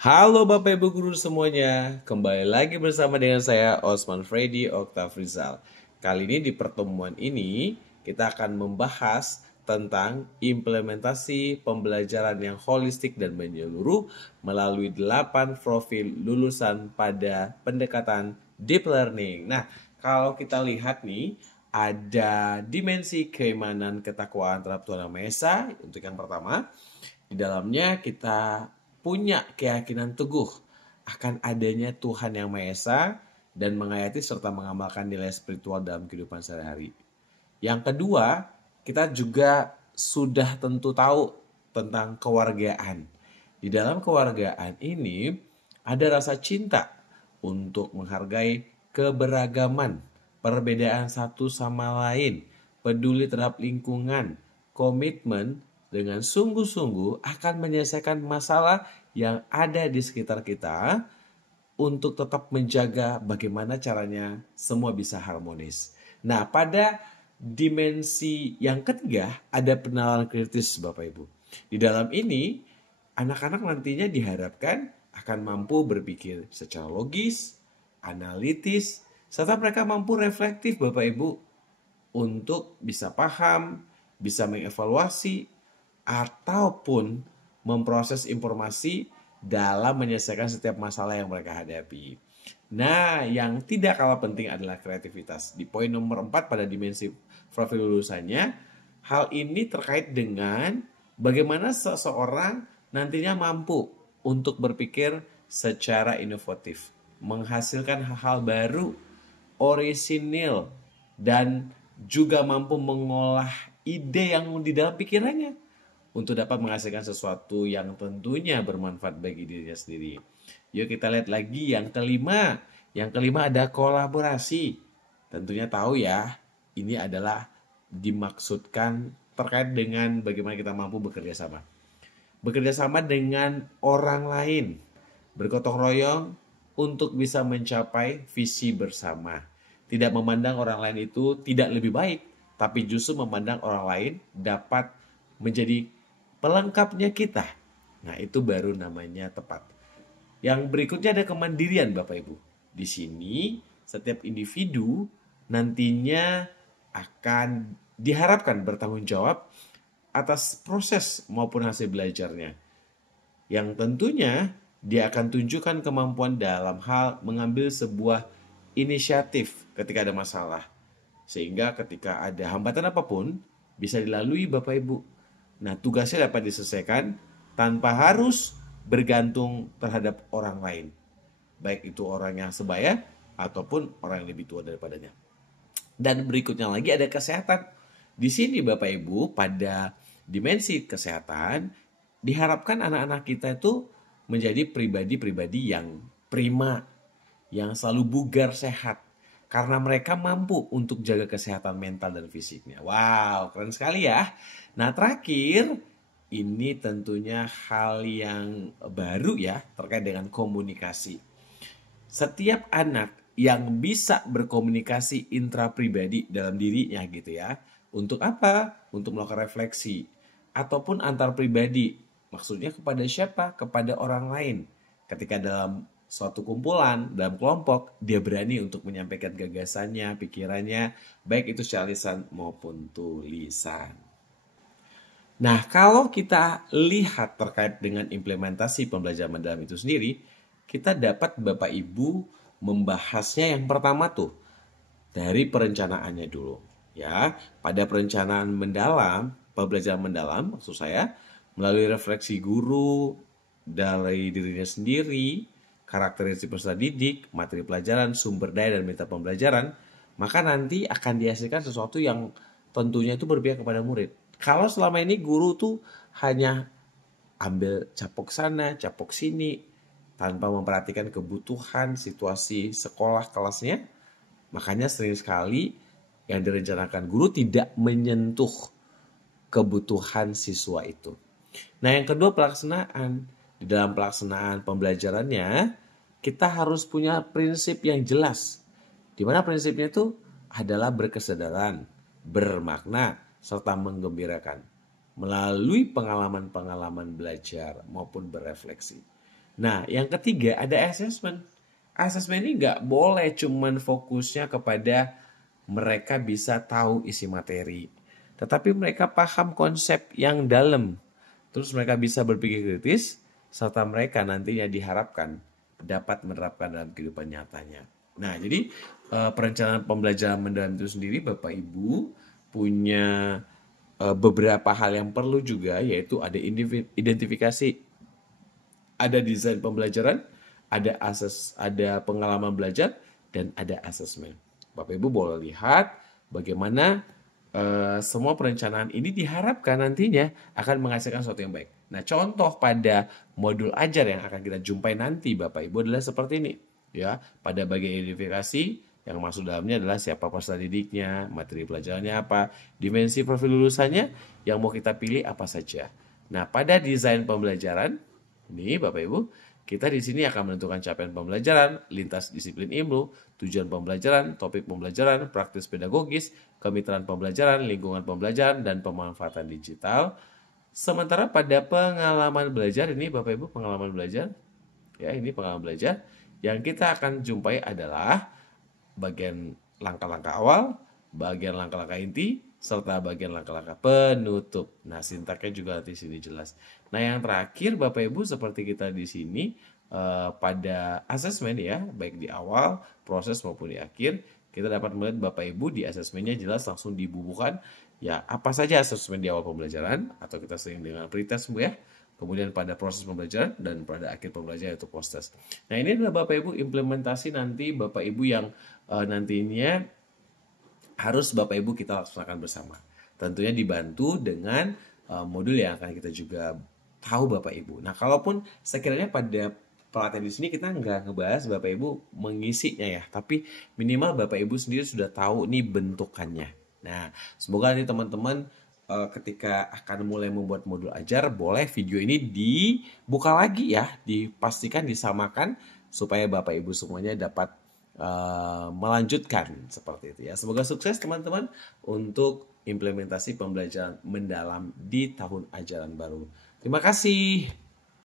Halo Bapak Ibu Guru semuanya, kembali lagi bersama dengan saya Osman Freddy Oktavrizal. Kali ini di pertemuan ini kita akan membahas tentang implementasi pembelajaran yang holistik dan menyeluruh melalui 8 profil lulusan pada pendekatan deep learning. Nah, kalau kita lihat nih, ada dimensi keimanan ketakwaan terhadap Tuhan Yang Maha Esa untuk yang pertama. Di dalamnya kita punya keyakinan teguh akan adanya Tuhan Yang Maha Esa dan menghayati serta mengamalkan nilai spiritual dalam kehidupan sehari-hari. Yang kedua, kita juga sudah tentu tahu tentang kewargaan. Di dalam kewargaan ini ada rasa cinta untuk menghargai keberagaman, perbedaan satu sama lain, peduli terhadap lingkungan, komitmen dengan sungguh-sungguh akan menyelesaikan masalah yang ada di sekitar kita untuk tetap menjaga bagaimana caranya semua bisa harmonis. Nah, pada dimensi yang ketiga ada pengenalan kritis Bapak Ibu. Di dalam ini, anak-anak nantinya diharapkan akan mampu berpikir secara logis, analitis, serta mereka mampu reflektif Bapak Ibu untuk bisa paham, bisa mengevaluasi, ataupun memproses informasi dalam menyelesaikan setiap masalah yang mereka hadapi. Nah, yang tidak kalah penting adalah kreativitas. Di poin nomor 4 pada dimensi profil lulusannya, hal ini terkait dengan bagaimana seseorang nantinya mampu untuk berpikir secara inovatif, menghasilkan hal-hal baru, orisinil, dan juga mampu mengolah ide yang di dalam pikirannya untuk dapat menghasilkan sesuatu yang tentunya bermanfaat bagi dirinya sendiri. Yuk kita lihat lagi yang kelima. Yang kelima ada kolaborasi. Tentunya tahu ya, ini adalah dimaksudkan terkait dengan bagaimana kita mampu bekerja sama. Bekerja sama dengan orang lain, bergotong royong untuk bisa mencapai visi bersama. Tidak memandang orang lain itu tidak lebih baik, tapi justru memandang orang lain dapat menjadi pelengkapnya kita. Nah, itu baru namanya tepat. Yang berikutnya ada kemandirian Bapak Ibu. Di sini setiap individu nantinya akan diharapkan bertanggung jawab atas proses maupun hasil belajarnya. Yang tentunya dia akan tunjukkan kemampuan dalam hal mengambil sebuah inisiatif ketika ada masalah. Sehingga ketika ada hambatan apapun bisa dilalui Bapak Ibu. Nah, tugasnya dapat diselesaikan tanpa harus bergantung terhadap orang lain. Baik itu orang yang sebaya ataupun orang yang lebih tua daripadanya. Dan berikutnya lagi ada kesehatan. Di sini Bapak Ibu pada dimensi kesehatan diharapkan anak-anak kita itu menjadi pribadi-pribadi yang prima, yang selalu bugar sehat. Karena mereka mampu untuk jaga kesehatan mental dan fisiknya. Wow, keren sekali ya. Nah, terakhir, ini tentunya hal yang baru ya terkait dengan komunikasi. Setiap anak yang bisa berkomunikasi intrapribadi dalam dirinya gitu ya. Untuk apa? Untuk melakukan refleksi. Ataupun antar pribadi. Maksudnya kepada siapa? Kepada orang lain. Ketika dalam suatu kumpulan, dalam kelompok, dia berani untuk menyampaikan gagasannya, pikirannya, baik itu secara lisan maupun tulisan. Nah, kalau kita lihat terkait dengan implementasi pembelajaran mendalam itu sendiri, kita dapat Bapak Ibu membahasnya yang pertama tuh dari perencanaannya dulu. Ya, pada perencanaan mendalam, pembelajaran mendalam maksud saya melalui refleksi guru dari dirinya sendiri, karakteristik peserta didik, materi pelajaran, sumber daya dan metode pembelajaran, maka nanti akan dihasilkan sesuatu yang tentunya itu berpihak kepada murid. Kalau selama ini guru tuh hanya ambil capok sana, capok sini, tanpa memperhatikan kebutuhan situasi sekolah kelasnya, makanya sering sekali yang direncanakan guru tidak menyentuh kebutuhan siswa itu. Nah, yang kedua pelaksanaan. Di dalam pelaksanaan pembelajarannya, kita harus punya prinsip yang jelas. Di mana prinsipnya itu adalah berkesadaran, bermakna, serta menggembirakan melalui pengalaman-pengalaman belajar maupun berefleksi. Nah, yang ketiga ada assessment. Assessment ini nggak boleh cuman fokusnya kepada mereka bisa tahu isi materi, tetapi mereka paham konsep yang dalam. Terus mereka bisa berpikir kritis, serta mereka nantinya diharapkan dapat menerapkan dalam kehidupan nyatanya. Nah, jadi perencanaan pembelajaran mendalam itu sendiri Bapak Ibu punya beberapa hal yang perlu juga, yaitu ada identifikasi, ada desain pembelajaran, ada pengalaman belajar, dan ada asesmen. Bapak Ibu boleh lihat bagaimana semua perencanaan ini diharapkan nantinya akan menghasilkan sesuatu yang baik. Nah, contoh pada modul ajar yang akan kita jumpai nanti Bapak Ibu adalah seperti ini. Ya, pada bagian identifikasi yang masuk dalamnya adalah siapa peserta didiknya, materi pelajarannya apa, dimensi profil lulusannya, yang mau kita pilih apa saja. Nah, pada desain pembelajaran ini Bapak Ibu, kita di sini akan menentukan capaian pembelajaran, lintas disiplin ilmu, tujuan pembelajaran, topik pembelajaran, praktis pedagogis, kemitraan pembelajaran, lingkungan pembelajaran, dan pemanfaatan digital. Sementara pada pengalaman belajar ini Bapak Ibu, pengalaman belajar, ya ini pengalaman belajar, yang kita akan jumpai adalah bagian langkah-langkah awal, bagian langkah-langkah inti, serta bagian langkah-langkah penutup. Nah, sintaknya juga di sini jelas. Nah, yang terakhir Bapak Ibu seperti kita di sini pada asesmen ya, baik di awal, proses maupun di akhir, kita dapat melihat Bapak Ibu di asesmennya jelas langsung dibubuhkan ya apa saja asesmen di awal pembelajaran atau kita sering dengan pretest ya. Kemudian pada proses pembelajaran dan pada akhir pembelajaran itu post test. Nah, ini adalah Bapak Ibu implementasi nanti Bapak Ibu yang nantinya harus Bapak Ibu kita laksanakan bersama. Tentunya dibantu dengan modul yang akan kita juga tahu Bapak Ibu. Nah, kalaupun sekiranya pada pelatihan di sini kita nggak ngebahas Bapak Ibu mengisinya ya, tapi minimal Bapak Ibu sendiri sudah tahu nih bentukannya. Nah, semoga nanti teman-teman ketika akan mulai membuat modul ajar, boleh video ini dibuka lagi ya, dipastikan disamakan supaya Bapak Ibu semuanya dapat melanjutkan seperti itu ya. Semoga sukses teman-teman untuk implementasi pembelajaran mendalam di tahun ajaran baru. Terima kasih.